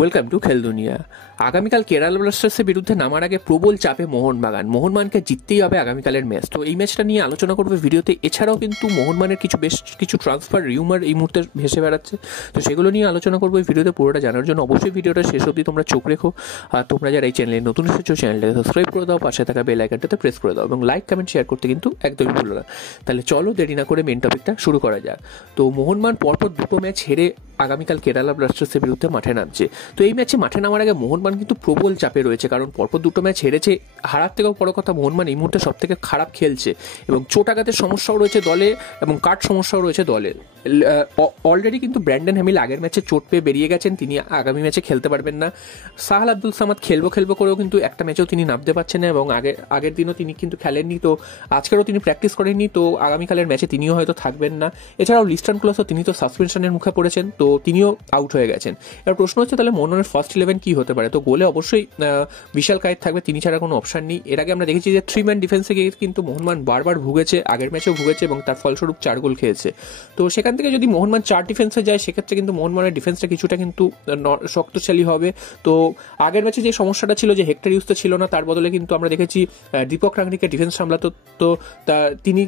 Welcome to খেল দুনিয়া। আগামীকাল কেরালা ব্লাস্টার্সের বিরুদ্ধে নামার আগে প্রবল চাপে মোহনবাগানকে জিততেই হবে আগামীকালের ম্যাচ। তো এই ম্যাচটা নিয়ে আলোচনা করবে ভিডিওতে। এছাড়াও কিন্তু মোহনবাগানের বেশ কিছু ট্রান্সফার রিউমার এই মুহূর্তে ভেসে বেড়াচ্ছে, তো সেগুলো নিয়ে আলোচনা করবো এই ভিডিওতে। পুরোটা জানার জন্য অবশ্যই ভিডিওটা শেষ অবধি তোমরা চোখ রেখো। আর তোমরা যারা এই চ্যানেলে নতুন এসেছো চ্যানেলটাকে সাবস্ক্রাইব করে দাও, পাশে থাকা বেল আইকনটাতে প্রেস করে দাও এবং লাইক কমেন্ট শেয়ার করতে কিন্তু একদমই ভুলো না। তাহলে চলো দেরি না করে মেন টপিকটা শুরু করা যাক। তো মোহনবাগান পরপর দুটো ম্যাচ হেরে আগামীকাল কেরালা ব্লাস্টার্সের বিরুদ্ধে মাঠে নামছে। তো এই ম্যাচে মাঠে নামার আগে মোহনবাগান কিন্তু প্রবল চাপে রয়েছে, কারণ পরপর দুটো ম্যাচ হেরেছে। হারার থেকেও বড় কথা, মোহনবাগান এই মুহূর্তে সব থেকে খারাপ খেলছে এবং চোট আঘাতের সমস্যাও রয়েছে দলে এবং কাট সমস্যাও রয়েছে দলের। অলরেডি কিন্তু ব্র্যান্ডন হ্যামিল আগের ম্যাচে চোট পেয়ে বেরিয়ে গেছেন, তিনি আগামী ম্যাচে খেলতে পারবেন না। সাহাল আব্দুল সামাদ খেলবো করেও কিন্তু একটা ম্যাচেও তিনি নামতে পারছেন না এবং আগের দিনও তিনি কিন্তু খেলেননি, তো আজকেরও তিনি প্র্যাকটিস করেননি, তো আগামীকালের ম্যাচে তিনিও হয়তো থাকবেন না। এছাড়াও লিস্টন ক্লোসও তিনি তো সাসপেনশনের মুখে পড়েছেন, তো তিনিও আউট হয়ে গেছেন। এবার প্রশ্ন হচ্ছে তাহলে মোহনবাগানের ফার্স্ট 11 কি হতে পারে? তো গোলে অবশ্যই বিশাল কায়েত থাকবে, তিনি ছাড়া কোনো অপশন নেই। এর আগে আমরা দেখেছি যে 3 ম্যান ডিফেন্সে গিয়ে কিন্তু মোহনবাগান বারবার ভুগেছে, আগের ম্যাচেও ভুগেছে এবং তার ফলস্বরূপ 4 গোল খেয়েছে। তো সেখান থেকে যদি মোহনবাগান 4 ডিফেন্সে যায়, সেক্ষেত্রে কিন্তু মোহনবাগানের ডিফেন্সটা কিছুটা কিন্তু শক্তিশালী হবে। তো আগের ম্যাচে যে সমস্যাটা ছিল যে হেক্টর ইউজ ছিল না, তার বদলে কিন্তু আমরা দেখেছি দীপক রাঙ্গনিকে ডিফেন্স সামলাতো, তো তিনি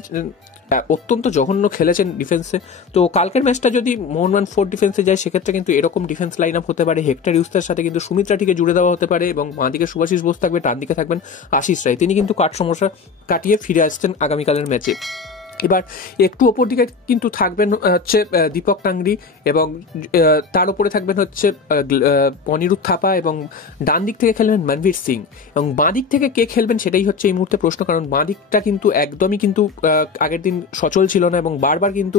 অত্যন্ত জঘন্য খেলেছেন ডিফেন্সে। তো কালকের ম্যাচটা যদি মোহনবাগান 4 ডিফেন্সে যায়, সেক্ষেত্রে কিন্তু এরকম ডিফেন্স লাইন আপ হতে পারে। হেক্টর ইউস্তার সাথে কিন্তু সুমিত রাঠিকে জুড়ে দেওয়া হতে পারে এবং বাঁ দিকে সুভাশিস বোস থাকবে, ডান দিকে থাকবেন আশিস রায়। তিনি কিন্তু কাট সমস্যা কাটিয়ে ফিরে আসছেন আগামীকালের ম্যাচে। এবার একটু ওপর দিকে কিন্তু থাকবেন হচ্ছে দীপক টাংরি এবং তার উপরে থাকবেন হচ্ছে অনিরুদ্ধ থাপা এবং ডান দিক থেকে খেলবেন মনবীর সিং এবং বাঁ দিক থেকে কে খেলবেন সেটাই হচ্ছে এই মুহূর্তে প্রশ্ন, কারণ বাঁ দিকটা কিন্তু একদমই কিন্তু আগের দিন সচল ছিল না এবং বারবার কিন্তু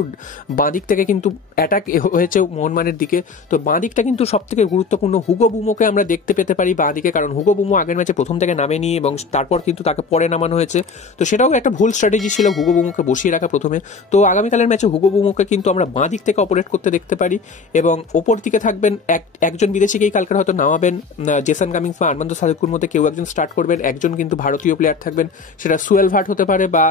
বাঁ দিক থেকে কিন্তু অ্যাটাক হয়েছে মোহনবাগানের দিকে। তো বাঁ দিকটা কিন্তু সব থেকে গুরুত্বপূর্ণ। হুগো বুমোকে আমরা দেখতে পেতে পারি বাঁ দিকে, কারণ হুগো বুমো আগের ম্যাচে প্রথম থেকে নামেনি এবং তারপর কিন্তু তাকে পরে নামানো হয়েছে। তো সেটাও একটা ভুল স্ট্র্যাটেজি ছিল হুগো বুমোকে বসিয়ে রাখা প্রথমে। তো আগামীকালের ম্যাচে হুগো বুমোকে কিন্তু আমরা বাঁ দিক থেকে অপারেট করতে দেখতে পারি এবং ওপর দিকে থাকবেন একজন বিদেশিকেই কালকে হয়তো নামাবেন, জেসন কামিংস বা আর্মান্দো সাদিকুর মধ্যে কেউ একজন স্টার্ট করবেন, একজন কিন্তু ভারতীয় প্লেয়ার থাকবেন, সেটা সুয়েল ভাট হতে পারে বা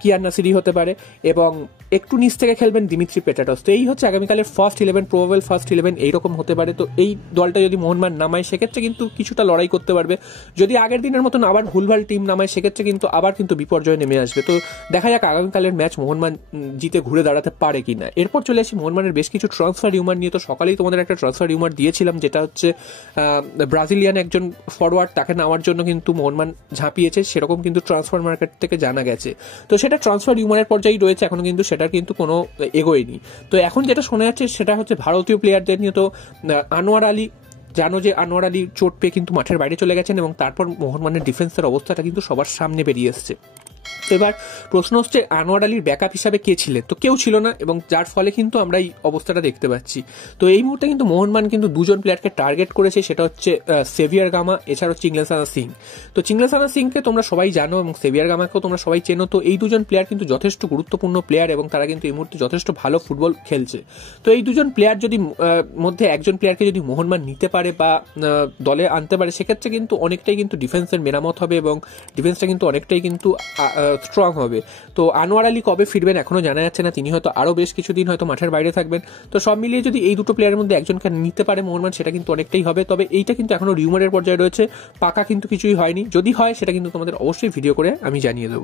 কিয়ার নাসিরি হতে পারে এবং একটু নিচ থেকে খেলবেন দিমিত্রি পেটাটস। তো এই হচ্ছে আগামীকালের ফার্স্ট 11, প্রবাবল ফার্স্ট 11 এইরকম হতে পারে। তো এই দলটা যদি মোহনবাগান নামায়, সেক্ষেত্রে কিন্তু কিছুটা লড়াই করতে পারবে। যদি আগের দিনের মতন আবার ভুলভাল টিম নামায়, সেক্ষেত্রে কিন্তু আবার কিন্তু বিপর্যয় নেমে আসবে। তো দেখা যাক আগামীকালের ম্যাচ মোহনবাগান জিতে ঘুরে দাঁড়াতে পারে কিনা। এরপর চলে আসি মোহনবাগানের বেশ কিছু ট্রান্সফার রিউমার নিয়ে। তো সকালেই তোমাদের একটা ট্রান্সফার রিউমার দিয়েছিলাম, যেটা হচ্ছে ব্রাজিলিয়ান একজন ফরওয়ার্ড, তাকে নেওয়ার জন্য কিন্তু মোহনবাগান ঝাঁপিয়েছে, সেরকম কিন্তু ট্রান্সফার মার্কেট থেকে জানা গেছে। তো সেটা ট্রান্সফার রিউমারের পর্যায়ে রয়েছে, এখনো কিন্তু সেটার কিন্তু কোনো এগোয়নি। তো এখন যেটা শোনা যাচ্ছে সেটা হচ্ছে ভারতীয় প্লেয়ারদের নিয়ে। তো আনোয়ার আলী, জানো যে আনোয়ার আলী চোট পেয়ে কিন্তু মাঠের বাইরে চলে গেছেন এবং তারপর মোহনবাগানের ডিফেন্সের অবস্থাটা কিন্তু সবার সামনে বেরিয়ে এসছে। তো এবার প্রশ্ন হচ্ছে আনোয়ার আলীর ব্যাকআপ হিসাবে কে ছিলেন? তো কেউ ছিল না এবং যার ফলে কিন্তু আমরা এই অবস্থাটা দেখতে পাচ্ছি। তো এই মুহূর্তে কিন্তু মোহনবাগান কিন্তু দুজন প্লেয়ারকে টার্গেট করেছে, সেটা হচ্ছে সেভিয়ার গামা, এছাড়াও চিংলেসানা সিং। তো চিংলেসানা সিংকে তোমরা সবাই জানো এবং সেভিয়ার গামাকেও তোমরা সবাই চেনো। তো এই দুজন প্লেয়ার কিন্তু যথেষ্ট গুরুত্বপূর্ণ প্লেয়ার এবং তারা কিন্তু এই মুহূর্তে যথেষ্ট ভালো ফুটবল খেলছে। তো এই দুজন প্লেয়ার যদি মধ্যে একজন প্লেয়ারকে যদি মোহনবাগান নিতে পারে বা দলে আনতে পারে, সেক্ষেত্রে কিন্তু অনেকটাই কিন্তু ডিফেন্সের মেরামত হবে এবং ডিফেন্সটা কিন্তু অনেকটাই কিন্তু স্ট্রং হবে। তো আনোয়ার আলী কবে ফিরবেন এখনো জানা যাচ্ছে না, তিনি হয়তো আরো বেশ কিছুদিন হয়তো মাঠের বাইরে থাকবেন। তো সব মিলিয়ে যদি এই দুটো প্লেয়ারের মধ্যে একজনকে নিতে পারে মোহনবাগান, সেটা কিন্তু অনেকটাই হবে। তবে এইটা কিন্তু এখনো রিউমারের পর্যায়ে রয়েছে, পাকা কিন্তু কিছুই হয়নি। যদি হয় সেটা কিন্তু তোমাদের অবশ্যই ভিডিও করে আমি জানিয়ে দেবো।